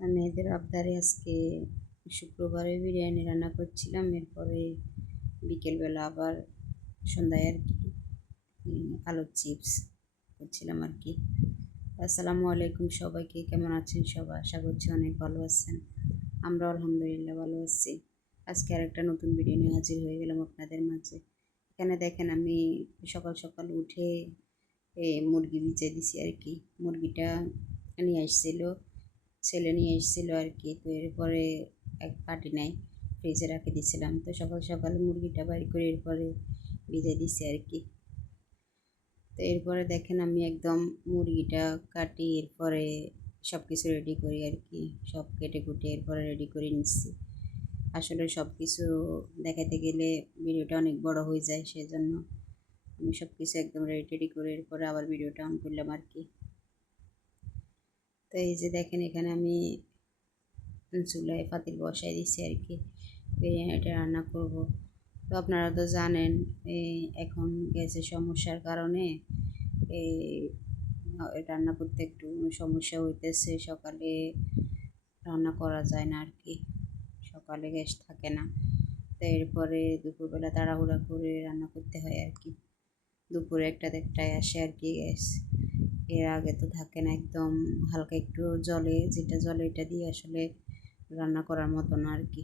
মেয়েদের আবদারে আজকে শুক্রবারে বিরিয়ানি রান্না করছিলাম। এরপরে বিকেলবেলা আবার সন্ধ্যায় আর কি আলুর চিপস করছিলাম আর কি। আসসালামু আলাইকুম সবাইকে, কেমন আছেন সবাই? আশা করছি অনেক ভালো আছেন। আমরা আলহামদুলিল্লাহ ভালো আছি। আজকে আরেকটা নতুন ভিডিও নিয়ে হাজির হয়ে গেলাম আপনাদের মাঝে। এখানে দেখেন আমি সকাল সকাল উঠে মুরগি ভিজে দিছি আর কি। মুরগিটা নিয়ে আসছিল, ছেলে নিয়ে এসেছিলো আর কি। তো এরপরে এক কাটি নাই, ফ্রিজে রাখে দিয়েছিলাম। তো সকাল সকাল মুরগিটা বাড়ি করে এরপরে ভিজে দিছি আর কি। তো এরপরে দেখেন আমি একদম মুরগিটা কাটি, এরপরে সব কিছু রেডি করি আর কি। সব কেটে কুটে এরপরে রেডি করে নিচ্ছি। আসলে সব কিছু দেখাতে গেলে ভিডিওটা অনেক বড় হয়ে যায়, সেজন্য আমি সব কিছু একদম রেডি করে এরপরে আবার ভিডিওটা অন করলাম আর কি। তো এই যে দেখেন এখানে আমি চুলায় পাতিল বসাই দিচ্ছি আর কি, বিরিয়ানিটা রান্না করব। তো আপনারা তো জানেন এখন গ্যাসের সমস্যার কারণে এই রান্না করতে একটু সমস্যা হইতেছে। সকালে রান্না করা যায় না আর কি, সকালে গ্যাস থাকে না। তো এরপরে দুপুরবেলা তাড়াহুড়া করে রান্না করতে হয় আর কি। দুপুরে একটা দেড়টায় আসে আর কি গ্যাস, এর আগে তো থাকে না। একদম হালকা একটু জলে, যেটা জলে এটা দিয়ে আসলে রান্না করার মতো না আর কি।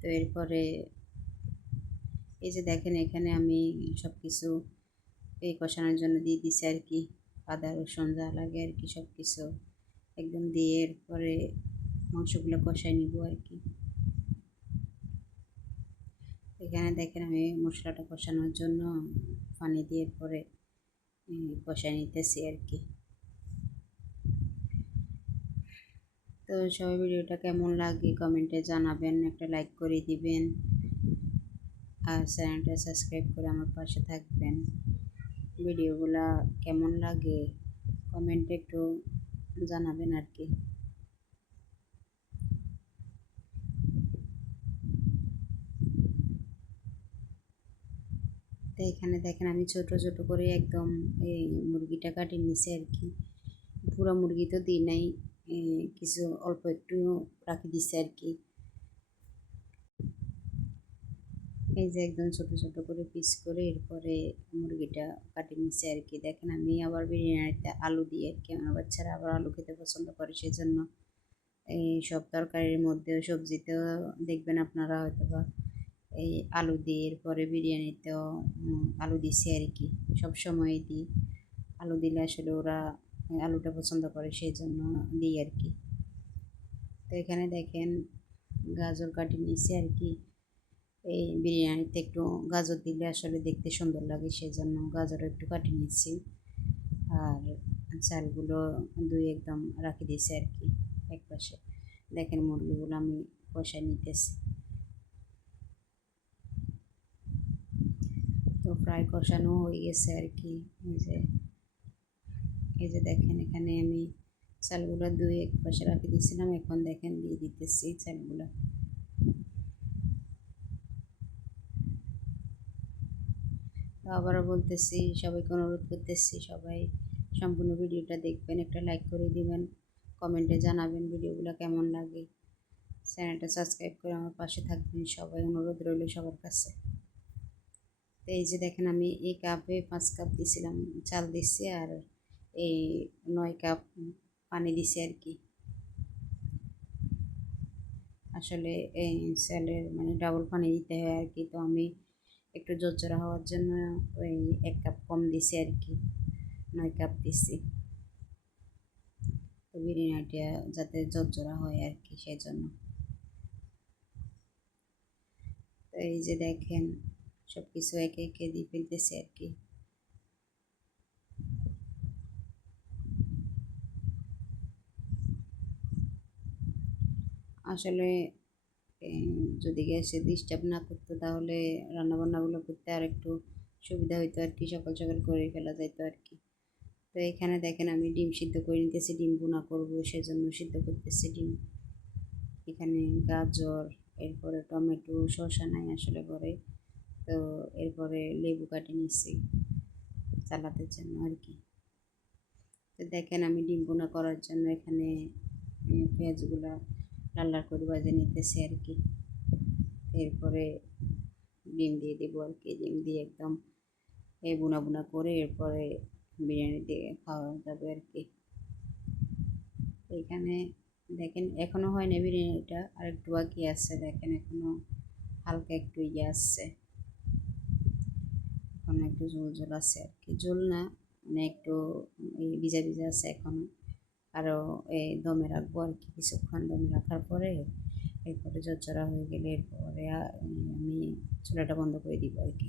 তো এরপরে এই যে দেখেন এখানে আমি সব কিছু এই কষানোর জন্য দিয়ে দিছি আর কি। আদা রসুন যা লাগে আর কি সব কিছু একদম দিয়ে এরপরে মাংসগুলো কষাই নিব আর কি। এখানে দেখেন আমি মশলাটা কষানোর জন্য পানি দিয়ে এরপরে কষাই নিতেছি আর কি। তো সবাই ভিডিওটা কেমন লাগে কমেন্টে জানাবেন, একটা লাইক করে দিবেন আর চ্যানেলটা সাবস্ক্রাইব করে আমার পাশে থাকবেন। ভিডিওগুলা কেমন লাগে কমেন্টে একটু জানাবেন আর কি। তো এখানে দেখেন আমি ছোট ছোট করে একদম এই মুরগিটা কাটিয়ে নিছি আর কি। পুরো মুরগি তো দিই নাই, কিছু অল্প একটু রাখি দিছি আর কি। এই যে একদম ছোট ছোট করে পিস করে এরপরে মুরগিটা কাটিয়ে নিছি আর কি। দেখেন আমি আবার বিরিয়ানিতে আলু দিয়ে আর কি, আমার বাচ্চারা আবার আলু খেতে পছন্দ করে, সেজন্য এই সব তরকারির মধ্যেও সবজিতেও দেখবেন আপনারা হয়তো বা এই আলু দিয়ে এরপরে বিরিয়ানিতেও আলু দিছি আর কি। সব সময় দিই, আলু দিলে আসলে ওরা আলুটা পছন্দ করে, সেই জন্য দিই আর কি। তো এখানে দেখেন গাজর কাটিয়ে নিয়েছি আর কি। এই বিরিয়ানিতে একটু গাজর দিলে আসলে দেখতে সুন্দর লাগে, সেই জন্য গাজরও একটু কাটিয়ে নিচ্ছি। আর চালগুলো ধুয়ে একদম রাখি দিয়েছি আর কি এক পাশে। দেখেন মুরগিগুলো আমি কষায় নিতেছি। তো প্রায় কষানো হয়ে গেছে আর কি। এই যে দেখেন এখানে আমি চালগুলো ধুয়ে এক পাশে রাখি দিয়েছিলাম, এখন দেখেন দিয়ে দিতেছি চালগুলো। তো আবারও বলতেছি, সবাইকে অনুরোধ করতেছি সবাই সম্পূর্ণ ভিডিওটা দেখবেন, একটা লাইক করে দিবেন, কমেন্টে জানাবেন ভিডিওগুলো কেমন লাগে, চ্যানেলটা সাবস্ক্রাইব করে আমার পাশে থাকবেন সবাই, অনুরোধ রইল সবার কাছে। তো এই যে দেখেন আমি এই কাপে 5 কাপ দিছিলাম চাল দিচ্ছি, আর এই 9 কাপ পানি দিছি আর কি। আসলে এই চালের মানে ডাবল পানি দিতে হয় আর কি। তো আমি একটু ঝরঝরা হওয়ার জন্য ওই 1 কাপ কম দিছি আর কি, 9 কাপ দিছি। তো বিরিয়ানিটা যাতে ঝরঝরা হয় আর কি, সেই জন্য। তো এই যে দেখেন সব কিছু একে একে দিয়ে ফেলতেছি আর কি। আসলে যদি গ্যাসে ডিস্টার্ব না করতো তাহলে রান্নাবান্নাগুলো করতে আর একটু সুবিধা হইতো আর কি, সকাল সকাল করে ফেলা যাইতো আর কি। তো এখানে দেখেন আমি ডিম সিদ্ধ করে নিতেছি, ডিম ভুনা করবো সেজন্য সিদ্ধ করতেছি ডিম। এখানে গাজর, এরপরে টমেটো, শসা নাই আসলে ঘরে, তো এরপরে লেবু কাটে নিচ্ছি সালাদের জন্য আর কি। তো দেখেন আমি ডিম ভুনা করার জন্য এখানে পেঁয়াজগুলা লাল লাল করে ভাজে নিতেছি আর কি। এরপরে ডিম দিয়ে দেবো আর কি। ডিম দিয়ে একদম বুনা বুনা করে এরপরে বিরিয়ানি দিয়ে খাওয়া যাবে আর কি। এখানে দেখেন এখনও হয় না বিরিয়ানিটা, আর একটু বাকি আছে। দেখেন এখনও হালকা একটু ইয়ে আসছে, এখনও একটু ঝোল ঝোল আছে আর কি। ঝোল না, মানে একটু ভিজা ভিজা আছে এখনও। আরও দমে রাখবো আর কি, কিছুক্ষণ দমে রাখার পরে এরপরে ঝরঝরা হয়ে গেলে এরপরে আমি চুলাটা বন্ধ করে দিব আর কি।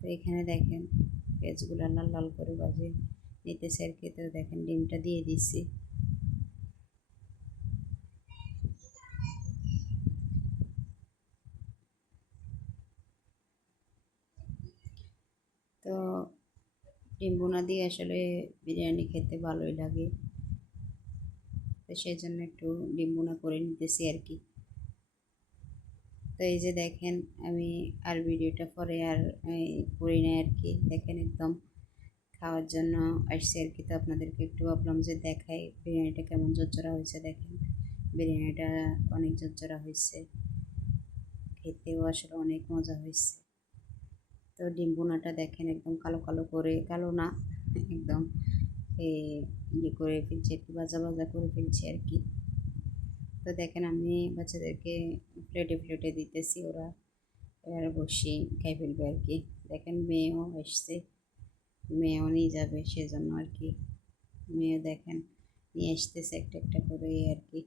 তো এখানে দেখেন পেঁয়াজগুলো লাল লাল করে ভাজে নিতেছে আর কি। তো দেখেন ডিমটা দিয়ে দিচ্ছি। তো ডিম বোনা দিয়ে আসলে বিরিয়ানি খেতে ভালোই লাগে, তো সেই জন্য একটু ডিম বোনা করে নিতেছি আর কি। তো এই যে দেখেন আমি আর ভিডিওটা পরে আর করি নাই আর কি। দেখেন একদম খাওয়ার জন্য আসছে আর কি। তো আপনাদেরকে একটু ভাবলাম যে দেখাই বিরিয়ানিটা কেমন ঝরঝরা হয়েছে। দেখেন বিরিয়ানিটা অনেক ঝরঝরা হয়েছে, খেতেও আসলে অনেক মজা হয়েছে। তো ডিম বোনাটা দেখেন একদম কালো কালো করে, কালো না একদম ইয়ে করে ফেলছি আর কি, ভাজা ভাজা করে ফেলছি আর কি। তো দেখেন আমি বাচ্চাদেরকে প্লেটে প্লেটে দিতেছি, ওরা এবার বসে খাই ফেলবে আর কি। দেখেন মেয়েও এসছে, মেয়েও নিয়ে যাবে সেজন্য আর কি। মেয়েও দেখেন নিয়ে আসতেছে একটা একটা করে আর কি।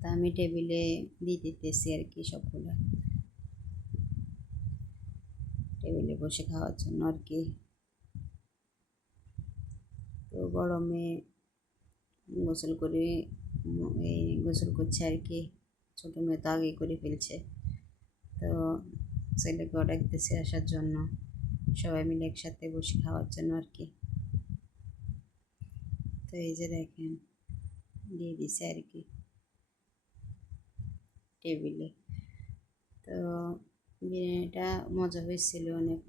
তা আমি টেবিলে দিয়ে দিতেছি আর কি সবগুলো, টেবিলে বসে খাওয়ার জন্য আর কি। তো গরমে গোসল করে গোসল করছে আর কি। ছোটো মেয়ে তো আগে করে ফেলছে, তো ছেলেকে ডাকতেছে আসার জন্য, সবাই মিলে একসাথে বসে খাওয়ার জন্য আর কি। তো এই যে দেখেন দিয়ে দিছে আর কি টেবিলে। তো বিরিয়ানিটা মজা হয়েছিল, অনেক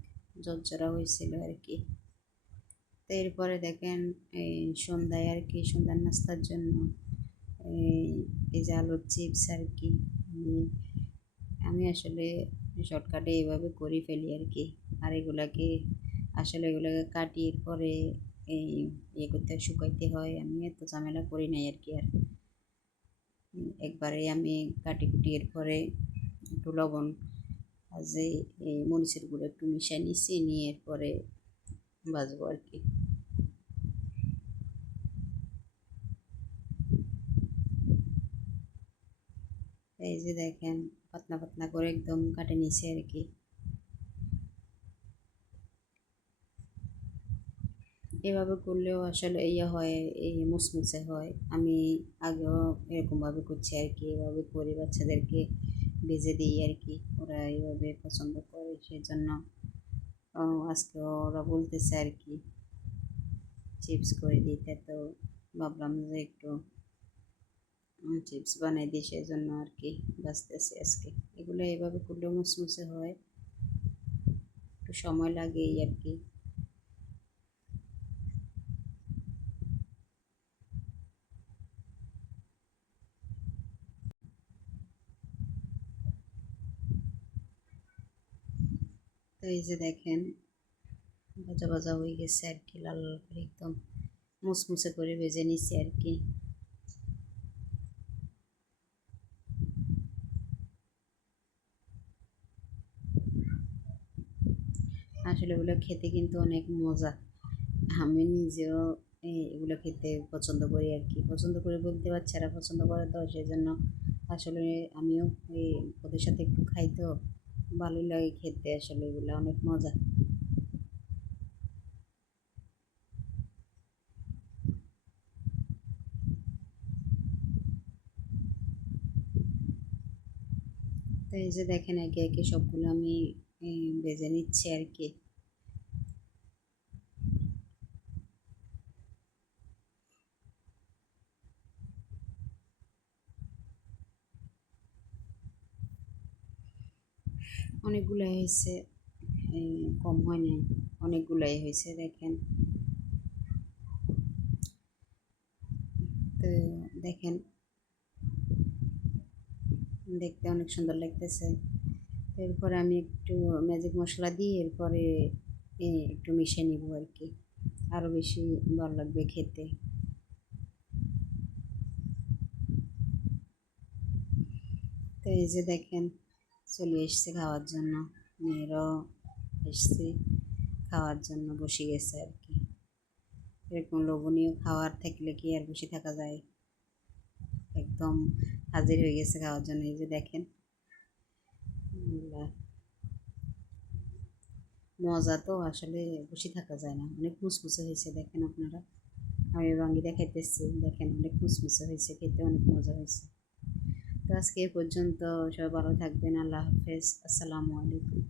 ঝরঝরা হয়েছিল আর কি। তো এরপরে দেখেন এই সন্ধ্যায় আর কি, সন্ধ্যার নাস্তার জন্য এই যে আলুর চিপস আর কি। আমি আসলে শর্টকাটে এইভাবে করে ফেলি আর কি। আর এগুলাকে আসলে এগুলোকে কাটিয়ে পরে এই ইয়ে করতে শুকাইতে হয়, আমি এত ঝামেলা করি নাই আর কি। আর একবারে আমি কাটি কুটি এর পরে একটু লবণ আর যে এই মরিচের গুঁড়ো একটু মিশিয়ে নিচ্ছি, নিয়ে এরপরে ভাজবো আর কি। এই যে দেখেন পাতলা পাতলা করে একদম কাটে নিছে আর কি। এভাবে করলেও আসলে ইয়ে হয়, এই মুসমুসে হয়। আমি আগেও এরকমভাবে করছি আর কি, এভাবে করে বাচ্চাদেরকে ভেজে দিই আর কি। ওরা এইভাবে পছন্দ করে, সেই জন্য আজকে ওরা বলতেছে আর কি চিপস করে দিতে। তো ভাবলাম যে একটু চিপস বানাই দিই, সেই জন্য আর কি বাঁচতেছে আজকে। এগুলো এইভাবে করলেও মুসমুসে হয়, একটু সময় লাগে এই আর কি। তো এই যে দেখেন ভাজা ভাজা হয়ে গেছে আর কি, লাল লাল করে একদম মুসমুসে করে ভেজে নিচ্ছি আর কি। আসলে এগুলো খেতে কিন্তু অনেক মজা। আমি নিজেও এগুলো খেতে পছন্দ করি আর কি। পছন্দ করি বলতে বাচ্চারা পছন্দ করে, তো সেই জন্য আসলে আমিও ওদের সাথে একটু খাই, তো ভালোই লাগে খেতে। আসলে এগুলো অনেক মজা। তো এই যে দেখেন একে একে সবগুলো আমি ভেজে নিচ্ছি আর কি। অনেকগুলাই হয়েছে, কম হয় নাই, অনেকগুলাই হয়েছে দেখেন। তো দেখেন, দেখতে অনেক সুন্দর লাগতেছে। এরপরে আমি একটু ম্যাজিক মশলা দিয়ে এরপরে একটু মিশিয়ে নিব আর কি, আরও বেশি ভালো লাগবে খেতে। তো এই যে দেখেন, চলে এসছে খাওয়ার জন্য, মেয়েরাও এসছে খাওয়ার জন্য, বসে গেছে আর কি। এরকম লোভনীয় খাবার থাকলে কি আর বসে থাকা যায়? একদম হাজির হয়ে গেছে খাওয়ার জন্য। এই যে দেখেন, মজা তো আসলে বসে থাকা যায় না, অনেক মুসমুসে হয়েছে দেখেন আপনারা। আমি ভাঙ্গি দেখাইতেছি, দেখেন অনেক মুসমুসে হয়েছে, খেতে অনেক মজা হয়েছে। তো আজকে এ পর্যন্ত, সবাই ভালো থাকবেন, আল্লাহ হাফেজ, আসসালামু আলাইকুম।